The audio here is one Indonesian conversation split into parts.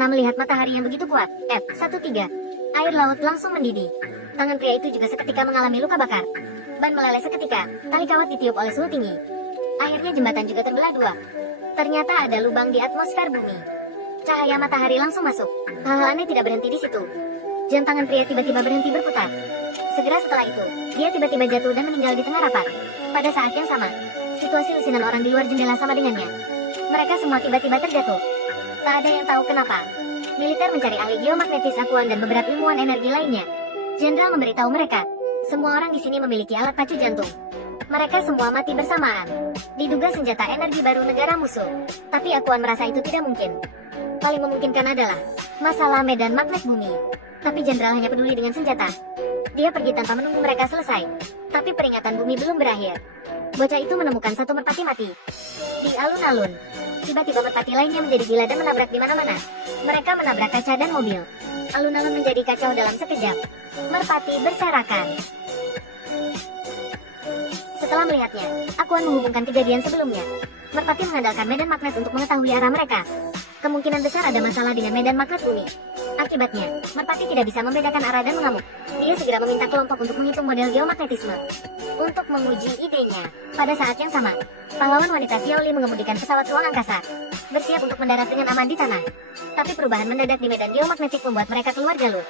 pernah melihat matahari yang begitu kuat. F13. Air laut langsung mendidih. Tangan pria itu juga seketika mengalami luka bakar. Ban meleleh seketika, tali kawat ditiup oleh suhu tinggi. Akhirnya jembatan juga terbelah dua. Ternyata ada lubang di atmosfer bumi. Cahaya matahari langsung masuk. Hal-hal aneh tidak berhenti di situ. Jam tangan pria tiba-tiba berhenti berputar. Segera setelah itu, dia tiba-tiba jatuh dan meninggal di tengah rapat. Pada saat yang sama, situasi lusinan orang di luar jendela sama dengannya. Mereka semua tiba-tiba terjatuh. Tak ada yang tahu kenapa. Militer mencari ahli geomagnetis akuan dan beberapa ilmuwan energi lainnya. Jenderal memberitahu mereka, semua orang di sini memiliki alat pacu jantung. Mereka semua mati bersamaan. Diduga senjata energi baru negara musuh. Tapi akuan merasa itu tidak mungkin. Paling memungkinkan adalah masalah medan magnet bumi. Tapi jenderal hanya peduli dengan senjata. Dia pergi tanpa menunggu mereka selesai. Tapi peringatan bumi belum berakhir. Bocah itu menemukan satu merpati mati di alun-alun. Tiba-tiba merpati lainnya menjadi gila dan menabrak di mana-mana. Mereka menabrak kaca dan mobil. Alun-alun menjadi kacau dalam sekejap. Merpati berserakan. Setelah melihatnya, akuan menghubungkan kejadian sebelumnya. Merpati mengandalkan medan magnet untuk mengetahui arah mereka. Kemungkinan besar ada masalah dengan medan magnet bumi. Akibatnya, merpati tidak bisa membedakan arah dan mengamuk. Dia segera meminta kelompok untuk menghitung model geomagnetisme. Untuk menguji idenya, pada saat yang sama, pahlawan wanita Xiaoli mengemudikan pesawat ruang angkasa, bersiap untuk mendarat dengan aman di tanah. Tapi perubahan mendadak di medan geomagnetik membuat mereka keluar jalur.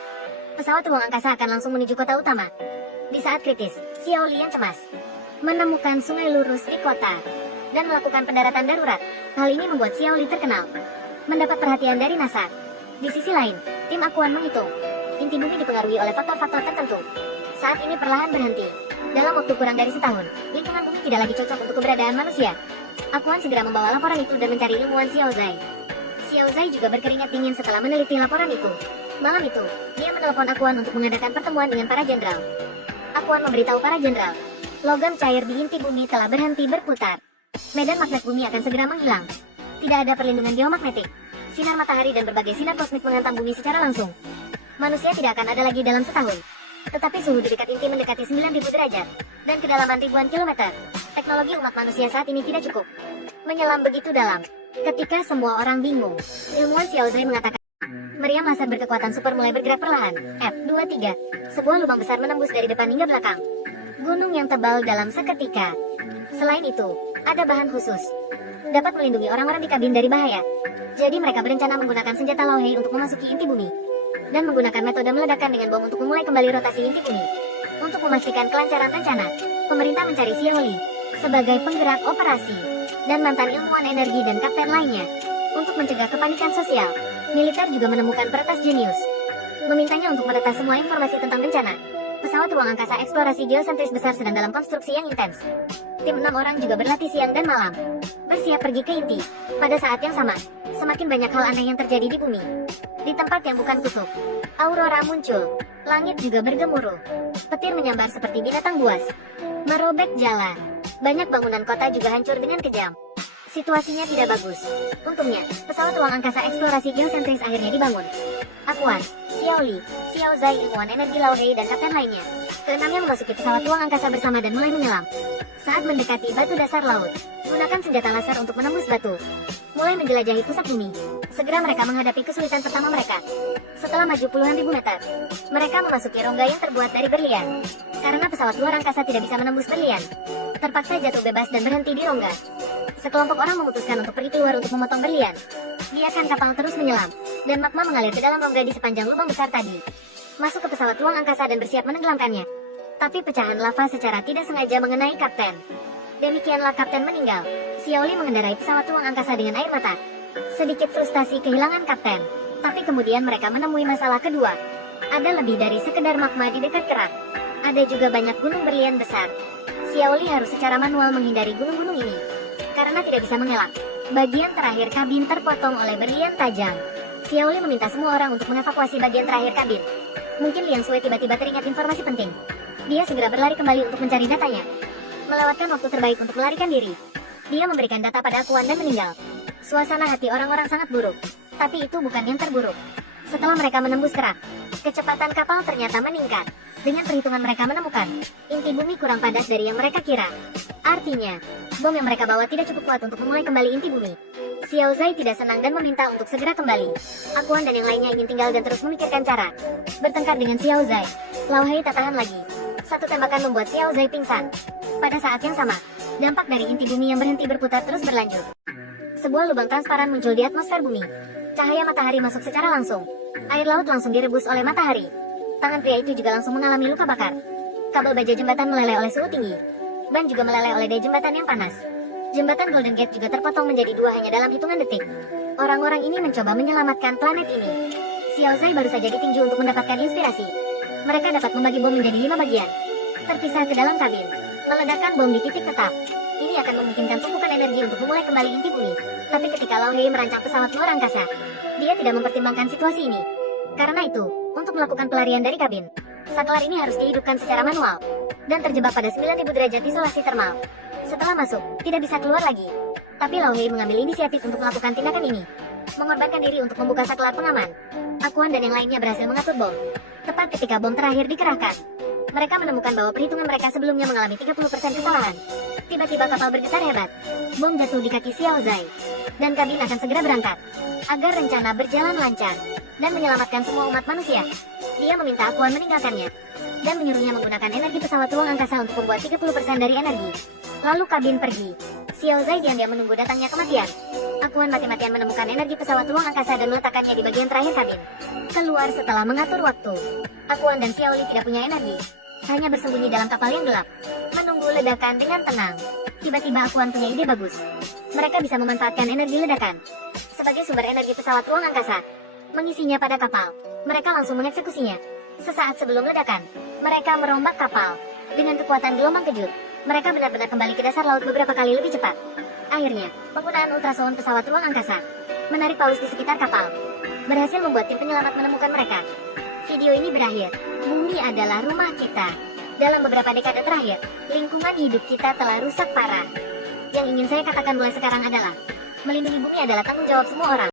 Pesawat ruang angkasa akan langsung menuju kota utama. Di saat kritis, Xiaoli yang cemas menemukan sungai lurus di kota dan melakukan pendaratan darurat. Hal ini membuat Xiaoli terkenal, mendapat perhatian dari NASA. Di sisi lain, tim akuan menghitung inti bumi dipengaruhi oleh faktor-faktor tertentu. Saat ini perlahan berhenti. Dalam waktu kurang dari setahun, lingkungan bumi tidak lagi cocok untuk keberadaan manusia. Akuan segera membawa laporan itu dan mencari ilmuwan Xiao Zai. Xiao Zai juga berkeringat dingin setelah meneliti laporan itu. Malam itu, dia menelepon Akuan untuk mengadakan pertemuan dengan para jenderal. Akuan memberitahu para jenderal, logam cair di inti bumi telah berhenti berputar. Medan magnet bumi akan segera menghilang. Tidak ada perlindungan geomagnetik. Sinar matahari dan berbagai sinar kosmik menghantam bumi secara langsung. Manusia tidak akan ada lagi dalam setahun. Tetapi suhu di dekat inti mendekati 9.000 derajat, dan kedalaman ribuan kilometer. Teknologi umat manusia saat ini tidak cukup menyelam begitu dalam. Ketika semua orang bingung, ilmuwan Xiao Zai mengatakan, meriam laser berkekuatan super mulai bergerak perlahan. F23. Sebuah lubang besar menembus dari depan hingga belakang. Gunung yang tebal dalam seketika. Selain itu, ada bahan khusus dapat melindungi orang-orang di kabin dari bahaya. Jadi mereka berencana menggunakan senjata Lauhei untuk memasuki inti bumi dan menggunakan metode meledakan dengan bom untuk memulai kembali rotasi inti bumi. Untuk memastikan kelancaran rencana, pemerintah mencari Xiaoli sebagai penggerak operasi dan mantan ilmuwan energi dan kapten lainnya untuk mencegah kepanikan sosial. Militer juga menemukan peretas jenius, memintanya untuk meretas semua informasi tentang bencana. Pesawat ruang angkasa eksplorasi geosentris besar sedang dalam konstruksi yang intens. Tim 6 orang juga berlatih siang dan malam, bersiap pergi ke inti. Pada saat yang sama, semakin banyak hal aneh yang terjadi di bumi. Di tempat yang bukan kutub, aurora muncul, langit juga bergemuruh. Petir menyambar seperti binatang buas, merobek jalan. Banyak bangunan kota juga hancur dengan kejam. Situasinya tidak bagus. Untungnya, pesawat ruang angkasa eksplorasi geosentris akhirnya dibangun. Akuan, Xiaoli, Xiao Zai, ilmuwan energi Lauhei, dan kapten lainnya. Keenamnya memasuki pesawat ruang angkasa bersama dan mulai menyelam. Saat mendekati batu dasar laut, gunakan senjata laser untuk menembus batu. Mulai menjelajahi pusat bumi. Segera mereka menghadapi kesulitan pertama mereka. Setelah maju puluhan ribu meter, mereka memasuki rongga yang terbuat dari berlian. Karena pesawat luar angkasa tidak bisa menembus berlian, terpaksa jatuh bebas dan berhenti di rongga. Sekelompok orang memutuskan untuk pergi keluar untuk memotong berlian. Biarkan kapal terus menyelam, dan magma mengalir ke dalam rongga di sepanjang lubang besar tadi. Masuk ke pesawat ruang angkasa dan bersiap menenggelamkannya. Tapi pecahan lava secara tidak sengaja mengenai kapten. Demikianlah kapten meninggal. Xiaoli mengendarai pesawat ruang angkasa dengan air mata. Sedikit frustasi kehilangan kapten. Tapi kemudian mereka menemui masalah kedua. Ada lebih dari sekedar magma di dekat kerak. Ada juga banyak gunung berlian besar. Xiaoli harus secara manual menghindari gunung-gunung ini, karena tidak bisa mengelak. Bagian terakhir kabin terpotong oleh berlian tajam. Xiaoli meminta semua orang untuk mengevakuasi bagian terakhir kabin. Mungkin Liang Sui tiba-tiba teringat informasi penting. Dia segera berlari kembali untuk mencari datanya. Melewatkan waktu terbaik untuk melarikan diri. Dia memberikan data pada Akuan dan meninggal. Suasana hati orang-orang sangat buruk. Tapi itu bukan yang terburuk. Setelah mereka menembus kerak, kecepatan kapal ternyata meningkat. Dengan perhitungan mereka menemukan, inti bumi kurang padat dari yang mereka kira. Artinya, bom yang mereka bawa tidak cukup kuat untuk memulai kembali inti bumi. Xiao Zai tidak senang dan meminta untuk segera kembali. Akuan dan yang lainnya ingin tinggal dan terus memikirkan cara bertengkar dengan Xiao Zai. Lao Hei tak tahan lagi. Satu tembakan membuat Xiao Zai pingsan. Pada saat yang sama, dampak dari inti bumi yang berhenti berputar terus berlanjut. Sebuah lubang transparan muncul di atmosfer bumi. Cahaya matahari masuk secara langsung. Air laut langsung direbus oleh matahari. Tangan pria itu juga langsung mengalami luka bakar. Kabel baja jembatan meleleh oleh suhu tinggi. Ban juga meleleh oleh daya jembatan yang panas. Jembatan Golden Gate juga terpotong menjadi dua hanya dalam hitungan detik. Orang-orang ini mencoba menyelamatkan planet ini. Xiao Zai baru saja ditinju untuk mendapatkan inspirasi. Mereka dapat membagi bom menjadi 5 bagian, terpisah ke dalam kabin. Meledakkan bom di titik tetap. Ini akan memungkinkan tumpukan energi untuk memulai kembali inti bumi. Tapi ketika Lao Hei merancang pesawat luar angkasa, dia tidak mempertimbangkan situasi ini. Karena itu, untuk melakukan pelarian dari kabin, saklar ini harus dihidupkan secara manual dan terjebak pada 9.000 derajat isolasi termal. Setelah masuk, tidak bisa keluar lagi. Tapi Lao Hei mengambil inisiatif untuk melakukan tindakan ini, mengorbankan diri untuk membuka saklar pengaman. Akuan dan yang lainnya berhasil mengatur bom. Tepat ketika bom terakhir dikerahkan, mereka menemukan bahwa perhitungan mereka sebelumnya mengalami 30% kesalahan. Tiba-tiba kapal bergetar hebat. Bom jatuh di kaki Xiao Zai, dan kabin akan segera berangkat agar rencana berjalan lancar dan menyelamatkan semua umat manusia. Dia meminta Akuan meninggalkannya dan menyuruhnya menggunakan energi pesawat ruang angkasa untuk membuat 30% dari energi. Lalu kabin pergi. Xiao Zai diam-diam menunggu datangnya kematian. Akuan mati-matian menemukan energi pesawat ruang angkasa dan meletakkannya di bagian terakhir kabin. Keluar setelah mengatur waktu. Akuan dan Xiao Li tidak punya energi, hanya bersembunyi dalam kapal yang gelap, menunggu ledakan dengan tenang. Tiba-tiba Akuan punya ide bagus. Mereka bisa memanfaatkan energi ledakan sebagai sumber energi pesawat ruang angkasa, mengisinya pada kapal. Mereka langsung mengeksekusinya. Sesaat sebelum ledakan, mereka merombak kapal dengan kekuatan gelombang kejut. Mereka benar-benar kembali ke dasar laut beberapa kali lebih cepat. Akhirnya, penggunaan ultrasound pesawat ruang angkasa menarik paus di sekitar kapal, berhasil membuat tim penyelamat menemukan mereka. Video ini berakhir. Bumi adalah rumah kita. Dalam beberapa dekade terakhir, lingkungan hidup kita telah rusak parah. Yang ingin saya katakan mulai sekarang adalah, melindungi bumi adalah tanggung jawab semua orang.